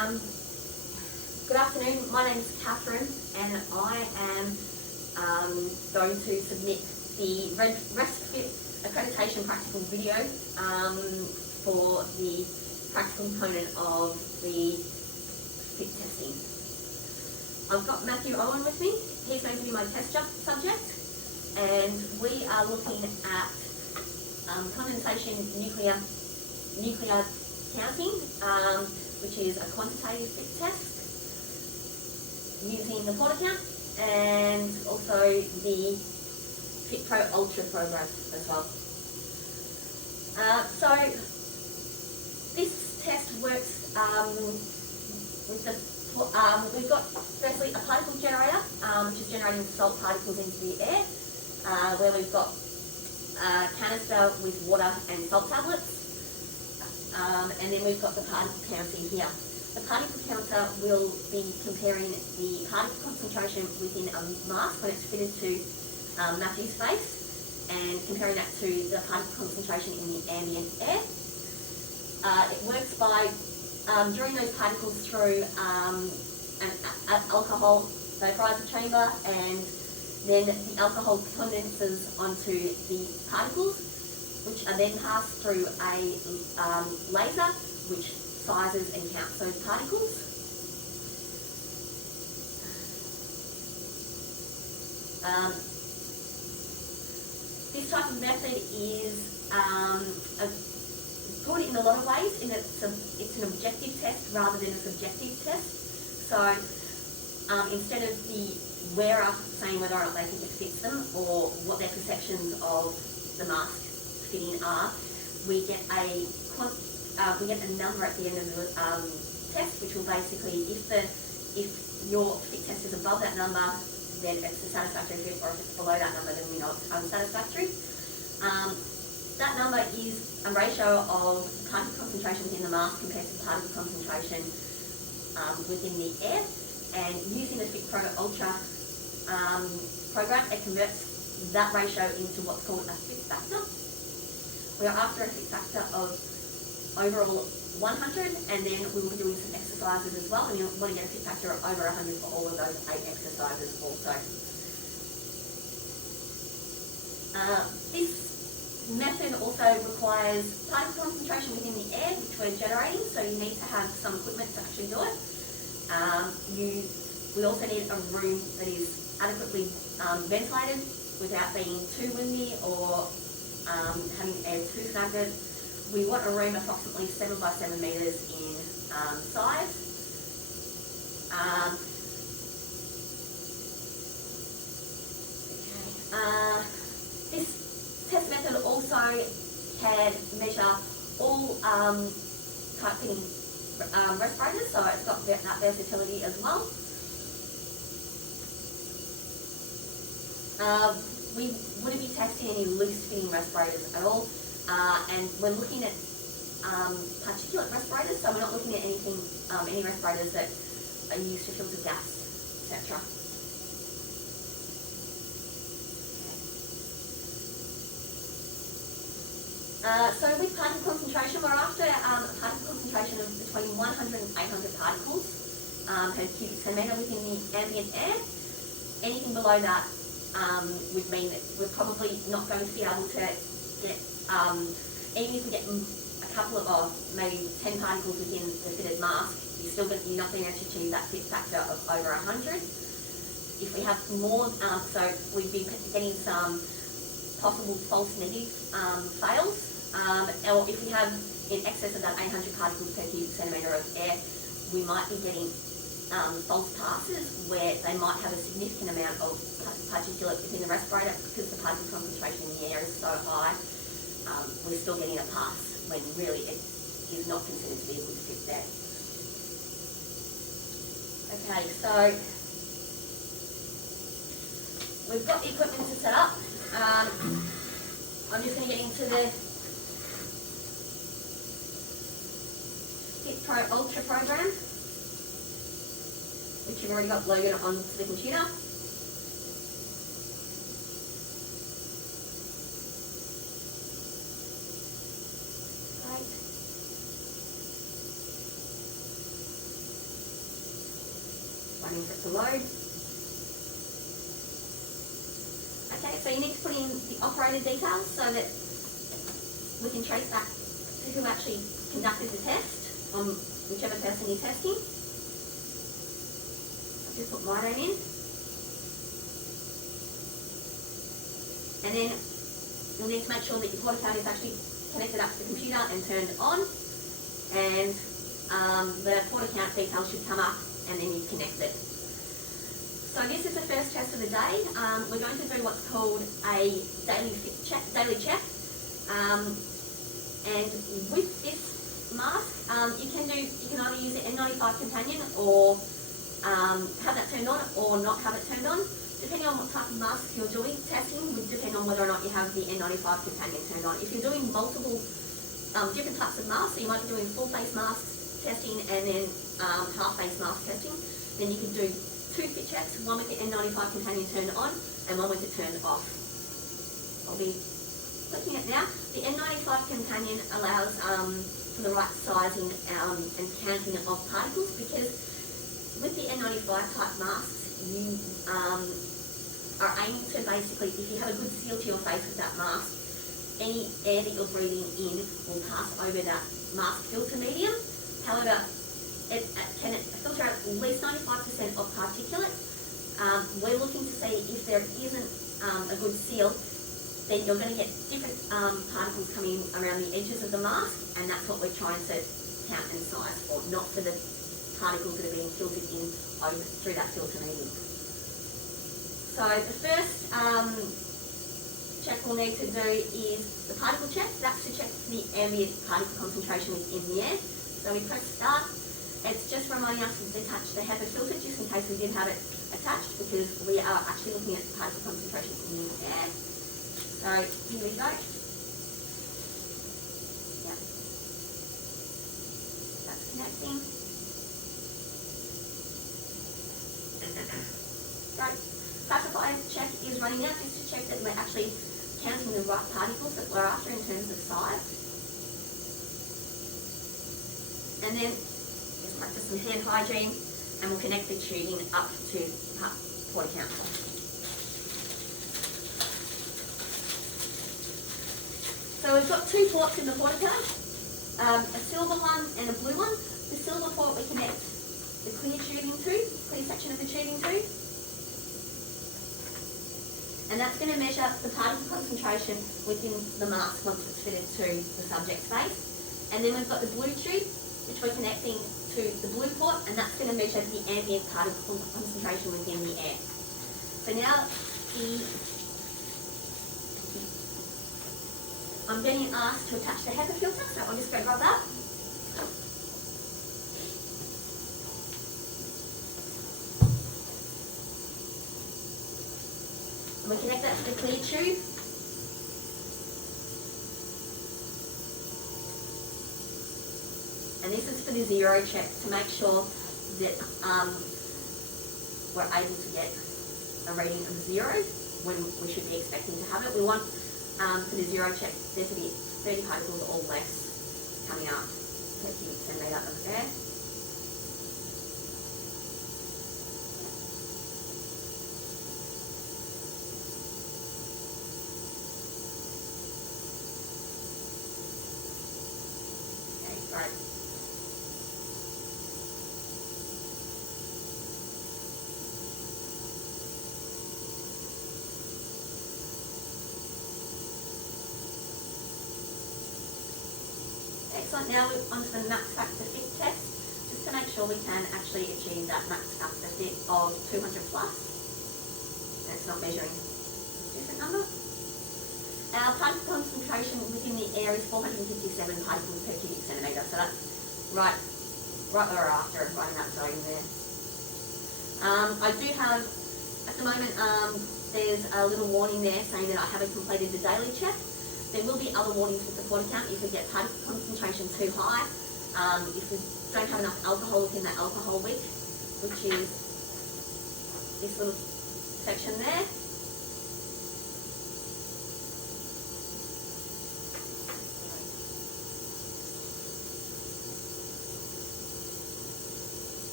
Good afternoon, my name is Catherine and I am going to submit the RESTFit accreditation practical video for the practical component of the fit testing. I've got Matthew Owen with me. He's going to be my test subject, and we are looking at condensation nuclear counting, which is a quantitative fit test using the Porter count and also the FitPro Ultra program as well. So this test works with the we've got firstly a particle generator, which is generating salt particles into the air, where we've got a canister with water and salt tablets, and then we've got the particle counter here. The particle counter will be comparing the particle concentration within a mask when it's fitted to Matthew's face, and comparing that to the particle concentration in the ambient air. It works by drawing those particles through an alcohol vaporizer chamber, and then the alcohol condenses onto the particles, which are then passed through a laser which sizes and counts those particles. This type of method is put in a lot of ways, in that it's an objective test rather than a subjective test. So instead of the wearer saying whether or not they think it fits them or what their perceptions of the mask fitting are, we get a number at the end of the test, which will basically, if your fit test is above that number, then it's a satisfactory fit, or if it's below that number, then we know it's unsatisfactory. That number is a ratio of particle concentration within the mask compared to the particle concentration within the air. And using the FitPro Ultra program, it converts that ratio into what's called a fit factor. We are after a fit factor of overall 100, and then we will be doing some exercises as well, and you want to get a fit factor of over 100 for all of those 8 exercises also. This method also requires particle concentration within the air, which we're generating, so you need to have some equipment to actually do it. We also need a room that is adequately ventilated without being too windy or having the air too stagnant. We want a room approximately 7 by 7 metres in size. This test method also can measure all tight-fitting respirators, so it's got that versatility as well. We wouldn't be testing any loose-fitting respirators at all. And we're looking at particulate respirators, so we're not looking at anything, any respirators that are used to filter gas, etc. So with particle concentration, we're after a particle concentration of between 100 and 800 particles per cubic centimetre within the ambient air. Anything below that would mean that we're probably not going to be able to get, even if we get a couple of, maybe 10 particles within the fitted mask, you're not going to achieve that fit factor of over 100. If we have more, so we'd be getting some possible false negative fails, or if we have in excess of that 800 particles per cubic centimetre of air, we might be getting false passes where they might have a significant amount of particulate within the respirator because the particle concentration in the air is so high. We're still getting a pass when really it is not considered to be a good fit there. Okay, so we've got the equipment to set up. I'm just going to get into the FitPro Ultra program, which you've already got loaded onto the computer. waiting for it to load. Okay, so you need to put in the operator details so that we can trace back to who actually conducted the test on whichever person you're testing. I'll just put my name in. And then you'll need to make sure that your PortaCount is actually connected up to the computer and turned on. And the PortaCount details should come up and then you connect it. So this is the first test of the day. We're going to do what's called a daily check. And with this mask, you can either use the N95 companion or have that turned on or not have it turned on. Depending on what type of mask you're doing, testing would depend on whether or not you have the N95 companion turned on. If you're doing multiple different types of masks, so you might be doing full face masks testing and then half face mask testing, then you can do 2 fit checks, one with the N95 companion turned on and one with it turned off. I'll be clicking it now. The N95 companion allows for the right sizing and counting of particles, because with the N95 type masks, you are aiming to basically, if you have a good seal to your face with that mask, any air that you're breathing in will pass over that mask filter medium. However, it can filter out at least 95% of particulate. We're looking to see if there isn't a good seal, then you're going to get different particles coming around the edges of the mask, and that's what we're trying to count and size for, not for the particles that are being filtered in over through that filter medium. So the first check we'll need to do is the particle check. That's to check the ambient particle concentration within the air. So we press start. It's just reminding us to detach the HEPA filter just in case we did have it attached, because we are actually looking at the particle concentration in the air. So here we go. Yeah. That's connecting. Right. Classifier check is running out just to check that we're actually counting the right particles that we're after in terms of size. And then just practice some hand hygiene, and we'll connect the tubing up to PortaCount. So we've got 2 ports in the PortaCount, a silver one and a blue one. The silver port we connect the clear tubing to, clear section of the tubing to, and that's going to measure the particle concentration within the mask once it's fitted to the subject's face. And then we've got the blue tube, which we're connecting to the blue port, and that's going to measure the ambient particle concentration within the air. So now I'm getting asked to attach the HEPA filter, so I'll just go grab that. And we connect that to the clear tube. And this is for the zero check to make sure that we're able to get a reading of 0 when we should be expecting to have it. We want for the zero check there to be 30 particles or less coming out per cubic centimetre of air. Okay, great. Excellent. Now we're onto the max factor fit test, just to make sure we can actually achieve that max factor fit of 200 plus. And it's not measuring a different number. Our particle concentration within the air is 457 particles per cubic centimetre, so that's right where we're after, right in that zone there. I do have, at the moment, there's a little warning there saying that I haven't completed the daily check. There will be other warnings with the PortaCount if we get particle concentration too high, if we don't have enough alcohol within the alcohol wick, which is this little section there.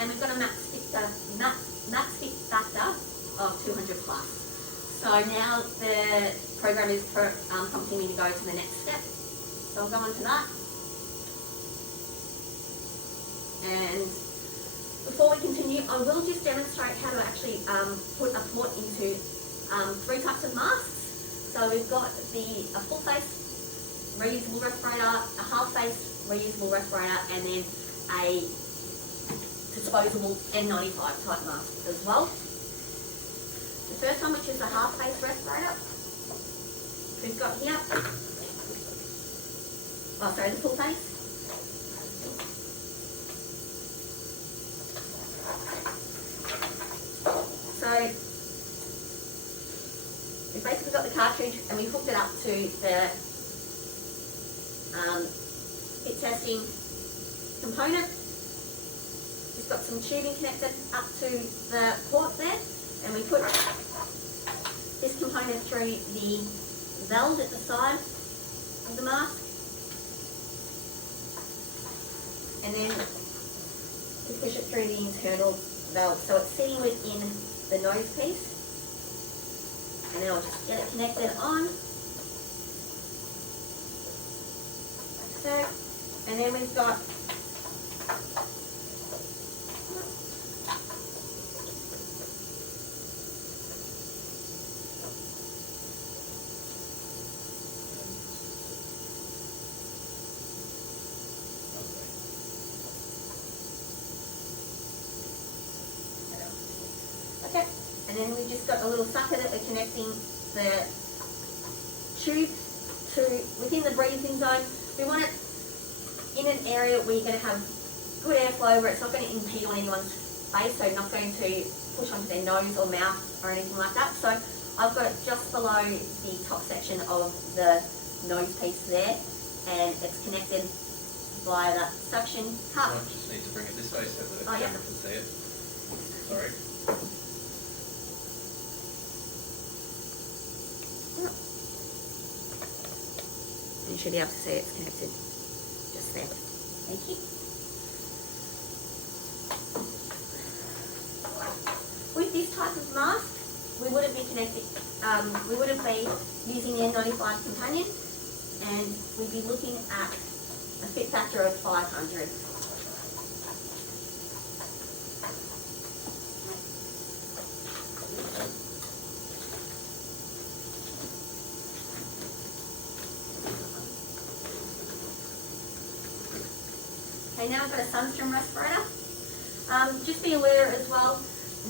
and we've got a max fit factor of 200 plus. So now the program is prompting me to go to the next step. So I'll go on to that. And before we continue, I will just demonstrate how to actually put a port into 3 types of masks. So we've got a full face reusable respirator, a half face reusable respirator, and then a disposable N95 type mask as well. The first one, which is the half face respirator, we've got here, the full face. So we've basically got the cartridge and we hooked it up to the fit testing component. Just got some tubing connected up to the port there, and we put this component through the valve at the side of the mask, and then we push it through the internal valve. So it's sitting within the nose piece, and then I'll just get it connected on, like so. And then we've got okay, and then we've just got a little sucker that we're connecting the tube to within the breathing zone. We want it in an area where you're going to have good airflow, where it's not going to impede on anyone's face, so not going to push onto their nose or mouth or anything like that. So I've got it just below the top section of the nose piece there, and it's connected via that suction cup. I just need to bring it this way so that the camera can see it. Sorry. You should be able to see it's connected just there. Thank you. With this type of mask, we wouldn't be connected, we wouldn't be using the N95 companion, and we'd be looking at a fit factor of 500. Okay, now I've got a Sunstrom respirator. Just be aware as well,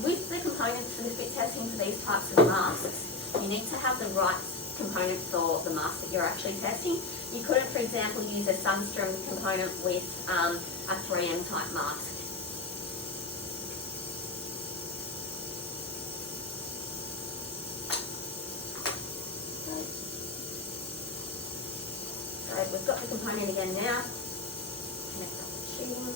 with the components for the fit testing for these types of masks, you need to have the right component for the mask that you're actually testing. You couldn't, for example, use a Sunstrom component with a 3M type mask. So we've got the component again now. Connect up the tubing.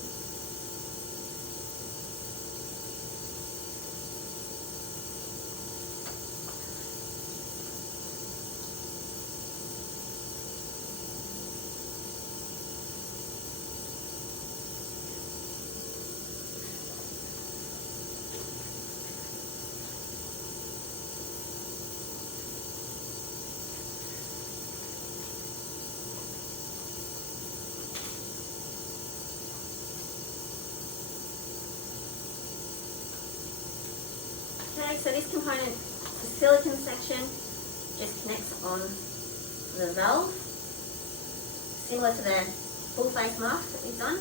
Okay, so this component, the silicon section, just connects on the valve, similar to the full face mask that we've done.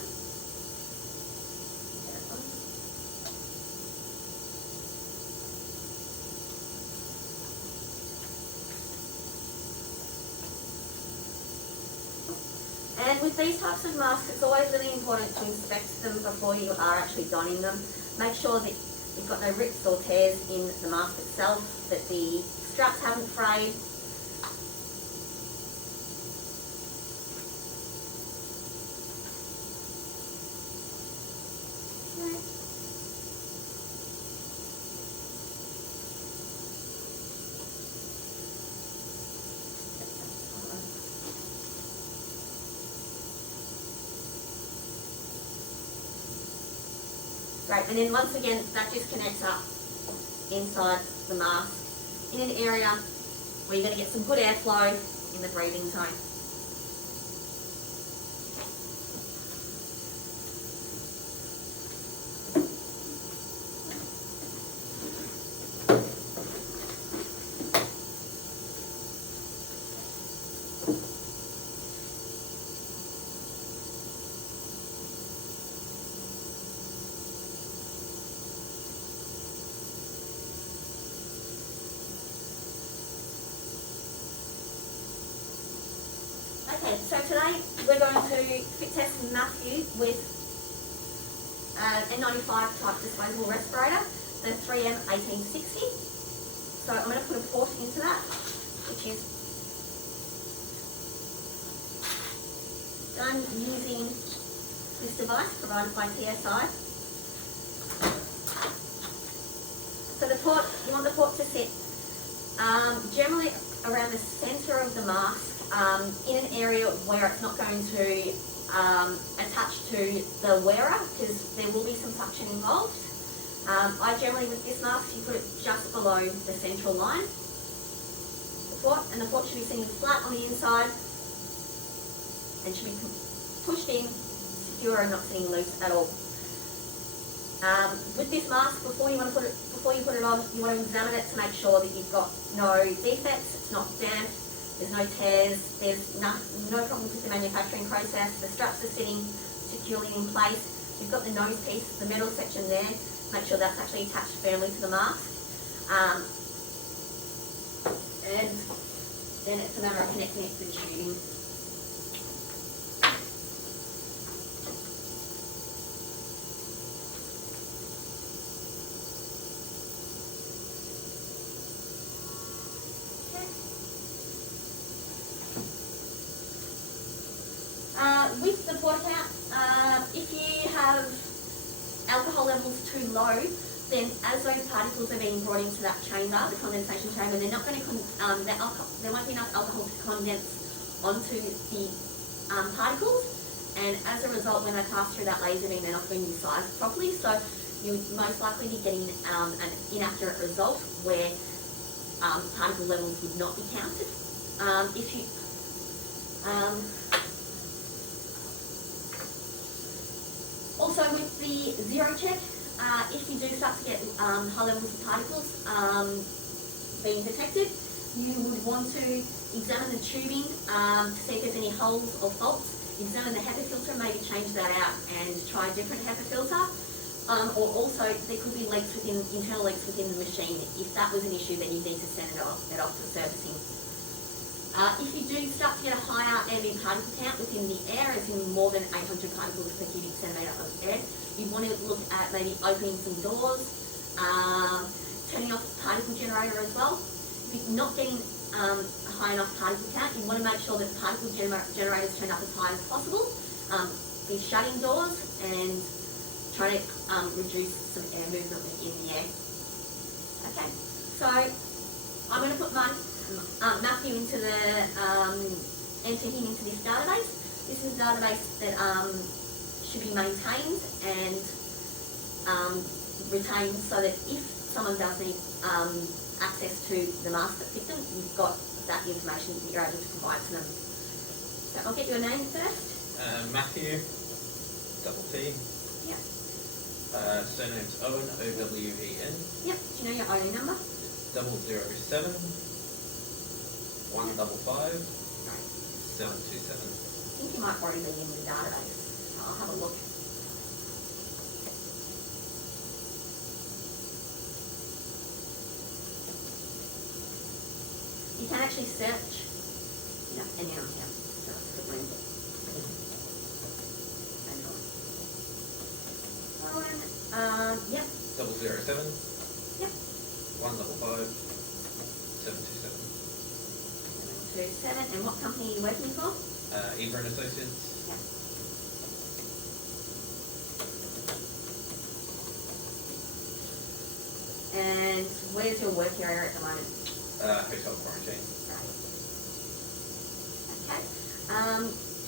And with these types of masks, it's always really important to inspect them before you are actually donning them. Make sure that you've got no rips or tears in the mask itself, that the straps haven't frayed. Okay. Great, and then once again, that just connects up inside the mask in an area where you're going to get some good airflow in the breathing zone. Okay, so today we're going to fit test Matthew with an N95 type disposable respirator, the 3M 1860. So I'm going to put a port into that, which is done using this device provided by TSI. So the port, you want the port to sit generally around the centre of the mask, in an area where it's not going to attach to the wearer, because there will be some suction involved. I generally, with this mask, you put it just below the central line, the port, and the port should be sitting flat on the inside and should be pushed in, secure and not sitting loose at all. With this mask, before you put it on, you want to examine it to make sure that you've got no defects, it's not damp, there's no tears, there's no problems with the manufacturing process, the straps are sitting securely in place, you've got the nose piece, the metal section there, make sure that's actually attached firmly to the mask. And then it's a matter of connecting it to the tubing. With the port account, if you have alcohol levels too low, then as those particles are being brought into that chamber, the condensation chamber, they're not going to, there won't be enough alcohol to condense onto the particles, and as a result, when they pass through that laser beam, they're not going to be sized properly, so you would most likely be getting an inaccurate result where particle levels would not be counted. Also with the zero check, if you do start to get high levels of particles being detected, you would want to examine the tubing to see if there's any holes or faults. Examine the HEPA filter, maybe change that out and try a different HEPA filter. Or also there could be leaks internal leaks within the machine. If that was an issue, then you need to send it off for servicing. If you do start to get a higher ambient particle count within the air, as in more than 800 particles per cubic centimetre of air, you want to look at maybe opening some doors, turning off the particle generator as well. If you're not getting a high enough particle count, you want to make sure that the particle generator is turned up as high as possible. Be shutting doors and trying to reduce some air movement within the air. Okay, so I'm going to put Matthew into enter him into this database. This is a database that should be maintained and retained so that if someone does need access to the mask that picked them, you've got that information that you're able to provide to them. So I'll get your name first. Matthew, double T. Yep. Surname's Owen, O-W-E-N. Yep. Do you know your OU number? 007 155 727. I think you might already be in the database. I'll have a look. You can actually search. Yeah, and now, yeah. So it's a good link. Yep. 007 Yep. 155 727. 727. And what company are you working for? Ebra and Associates. Yep. And where's your work area at the moment? Hotel quarantine. Right. Okay.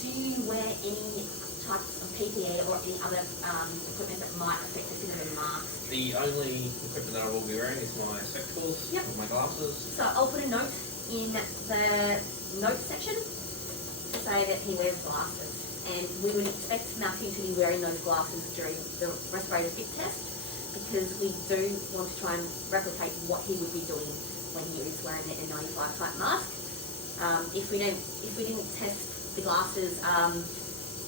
Do you wear any types of PPE or any other equipment that might affect the fit of the mask. The only equipment that I will be wearing is my spectacles, Yep. and my glasses. So I'll put a note in the notes section to say that he wears glasses. And we would expect Matthew to be wearing those glasses during the respirator fit test, because we do want to try and replicate what he would be doing when he is wearing the N95 type mask. If we didn't test the glasses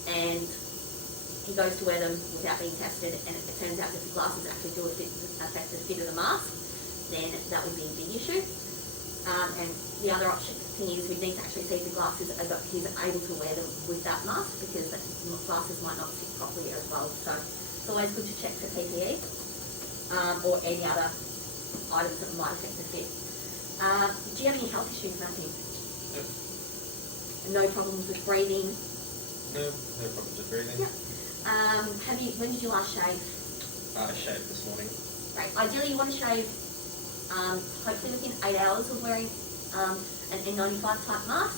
and he goes to wear them without being tested, and it turns out that the glasses actually do affect the fit of the mask, then that would be a big issue. And the other thing is we need to actually see if the glasses he's able to wear them with that mask, because the glasses might not fit properly as well. So it's always good to check for PPE or any other items that might affect the fit. Do you have any health issues, Matthew? No. No problems with breathing? No problems with breathing. Yep. When did you last shave? I shaved this morning. Right. Ideally, you want to shave hopefully within 8 hours of wearing an N95 type mask.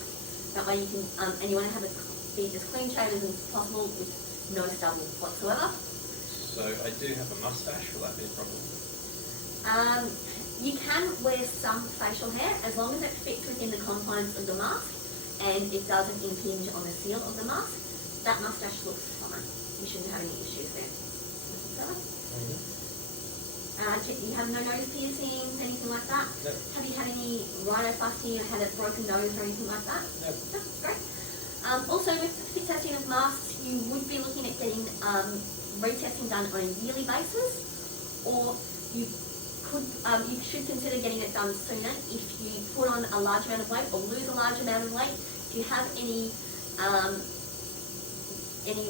That way you can, and you want to have it be as clean shaven as possible with no stubble whatsoever. So I do have a mustache. Will that be a problem? You can wear some facial hair as long as it fits within the confines of the mask and it doesn't impinge on the seal of the mask. That mustache looks fine. You shouldn't have any issues there. You have no nose piercings, anything like that? No. Have you had any rhinoplasty or had a broken nose or anything like that? No. No, great. Also, with fit testing of masks, you would be looking at getting retesting done on a yearly basis, or you should consider getting it done sooner if you put on a large amount of weight or lose a large amount of weight. If you have any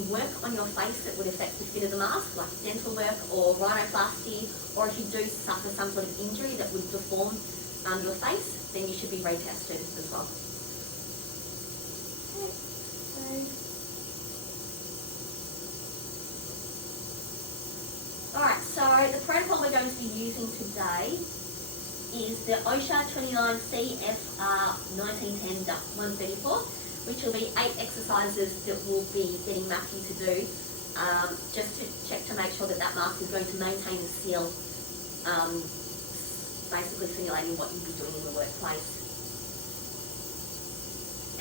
work on your face that would affect the fit of the mask, like dental work or rhinoplasty, or if you do suffer some sort of injury that would deform your face, then you should be retested as well. Alright, so the protocol we're going to be using today is the OSHA 29 CFR 1910-134, which will be 8 exercises that we'll be getting Matthew to do, just to check to make sure that that mask is going to maintain the seal, basically simulating what you'd be doing in the workplace.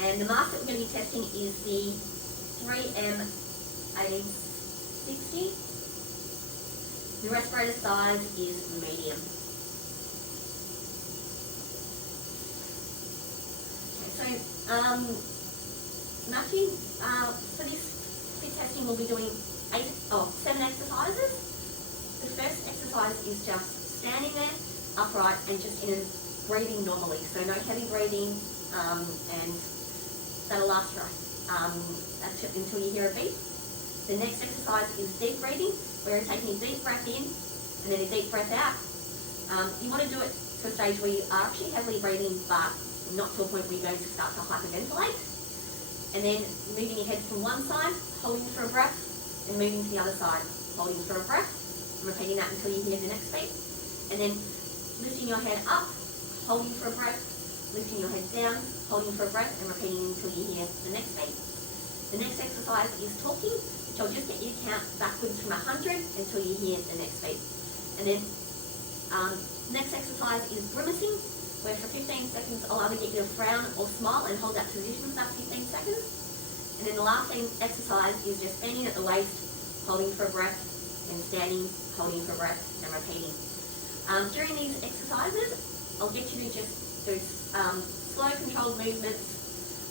And the mask that we're going to be testing is the 3M860. The respirator size is medium. Okay, so Matthew, for this fit testing we'll be doing 7 exercises. The first exercise is just standing there, upright, and just breathing normally. So no heavy breathing, and that'll last for until you hear a beep. The next exercise is deep breathing, where you're taking a deep breath in and then a deep breath out. You want to do it to a stage where you are actually heavily breathing, but not to a point where you're going to start to hyperventilate. And then moving your head from one side, holding for a breath, and moving to the other side, holding for a breath, and repeating that until you hear the next beat. And then lifting your head up, holding for a breath, lifting your head down, holding for a breath, and repeating until you hear the next beat. The next exercise is talking, which I'll just get you to count backwards from 100 until you hear the next beat. And then next exercise is grimacing, where for 15 seconds I'll either get you to frown or smile and hold that position for about 15 seconds. And then the last exercise is just standing at the waist, holding for a breath, and standing, holding for a breath, and repeating. During these exercises, I'll get you to just do slow controlled movements,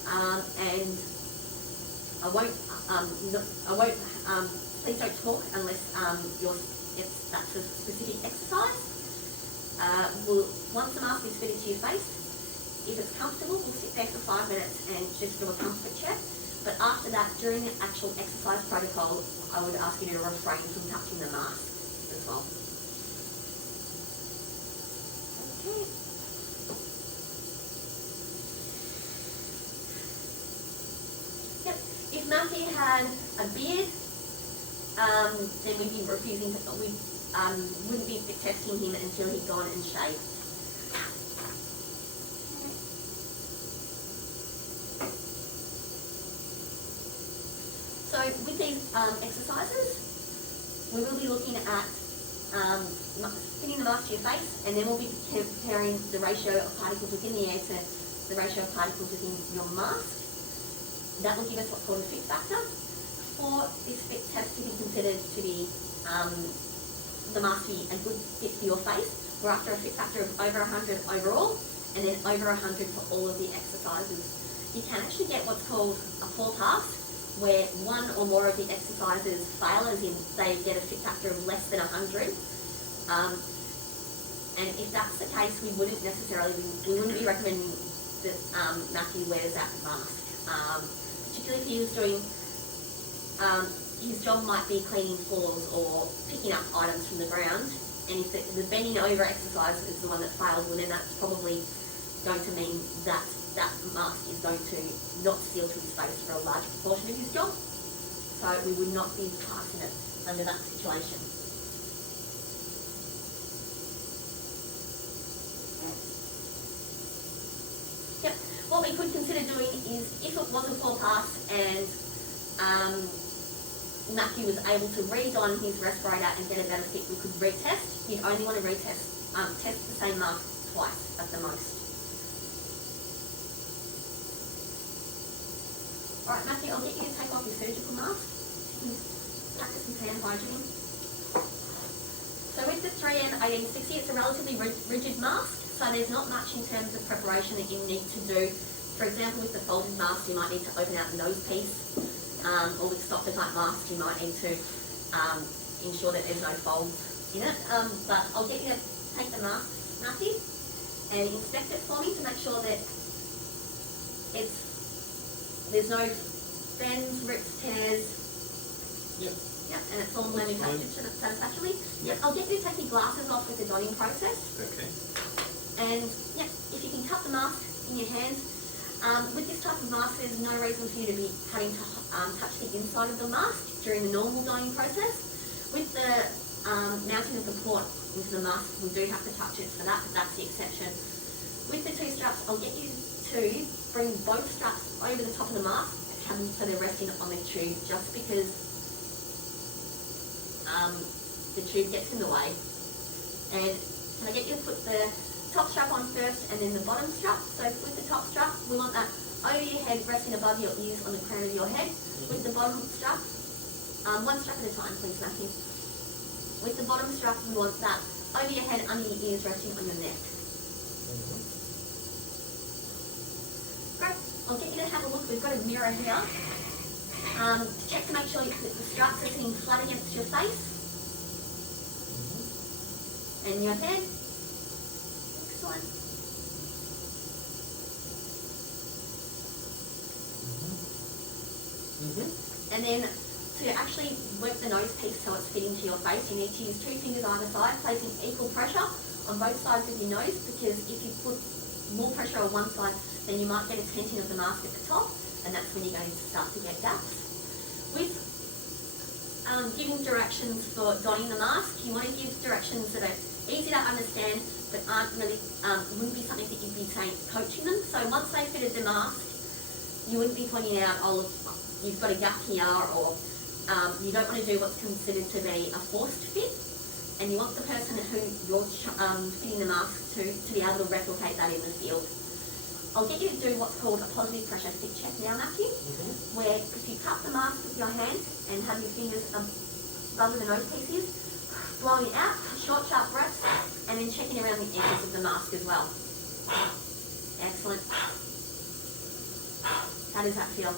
and I won't, please don't talk unless that's a specific exercise. Once the mask is fitted to your face, if it's comfortable, we'll sit there for 5 minutes and just do a comfort check. But after that, during the actual exercise protocol, I would ask you to refrain from touching the mask as well. Okay. Yep. If Matthew had a beard, then we'd be refusing to, we wouldn't be testing him until he'd gone and shaved. So with these exercises, we will be looking at fitting the mask to your face, and then we'll be comparing the ratio of particles within the air to the ratio of particles within your mask. That will give us what's called a fit factor. For this fit test to be considered to be the mask to be a good fit for your face, we're after a fit factor of over 100 overall, and then over 100 for all of the exercises. You can actually get what's called a poor pass, where one or more of the exercises fail, as in they get a fit factor of less than 100. And if that's the case, we wouldn't be recommending that Matthew wears that mask. Particularly if he was doing, his job might be cleaning floors or picking up items from the ground, and if the bending over exercise is the one that fails, well then that's probably going to mean that that mask is going to not seal to his face for a large proportion of his job. So we would not be passing it under that situation. Yep. What we could consider doing is, if it was a poor pass and Matthew was able to re-don his respirator and get a better fit, we could retest. You'd only want to retest, test the same mask twice at the most. Alright, Matthew, I'll get you to take off your surgical mask. Practice some hand hygiene. So with the 3M1860, it's a relatively rigid mask, so there's not much in terms of preparation that you need to do. For example, with the folded mask, you might need to open out the nose piece, or with stopper type masks, you might need to ensure that there's no fold in it. But I'll get you to take the mask, Matthew, and inspect it for me to make sure that there's no bends, rips, tears. Yep. Yep, and it's all manufactured satisfactorily. Yep, I'll get you to take your glasses off with the donning process. Okay. And yeah, if you can cup the mask in your hand. With this type of mask, there's no reason for you to be having to touch the inside of the mask during the normal donning process. With the mounting of the port into the mask, we do have to touch it for that, but that's the exception. With the two straps, I'll get you to bring both straps over the top of the mask so they're resting on the tube, just because the tube gets in the way. And can I get you to put the top strap on first and then the bottom strap? So with the top strap, we want that over your head, resting above your ears on the crown of your head. With the bottom strap, one strap at a time please, Matthew. With the bottom strap, we want that over your head, under your ears, resting on your neck. Great, I'll get you to have a look. We've got a mirror here. Check to make sure that the straps are sitting flat against your face and your head. Excellent. And then to actually work the nose piece so it's fitting to your face, you need to use two fingers either side, placing equal pressure on both sides of your nose, because if you put more pressure on one side, then you might get a tension of the mask at the top, and that's when you're going to start to get gaps. With giving directions for donning the mask, you want to give directions that are easy to understand, but aren't really, wouldn't be something that you'd be saying, coaching them. So once they fitted the mask, you wouldn't be pointing out, oh look, you've got a gap here, or you don't want to do what's considered to be a forced fit, and you want the person who you're fitting the mask to be able to replicate that in the field. I'll get you to do what's called a positive pressure fit check now, Matthew, where if you cup the mask with your hand and have your fingers above where the nose piece is, blowing out, short, sharp breaths, and then checking around the edges of the mask as well. Excellent. How does that feel?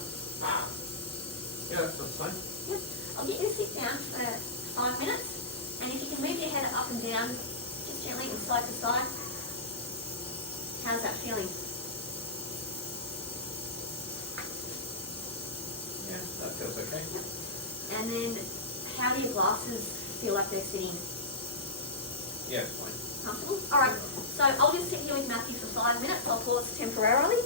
Yeah, that's fine. Yep. I'll get you to sit down for 5 minutes, and if you can move your head up and down, just gently from side to side. How's that feeling? Yeah, that feels okay. And then, how do your glasses feel like they're sitting? Yeah, fine. Comfortable? Alright, so I'll just sit here with Matthew for 5 minutes. I'll pause temporarily.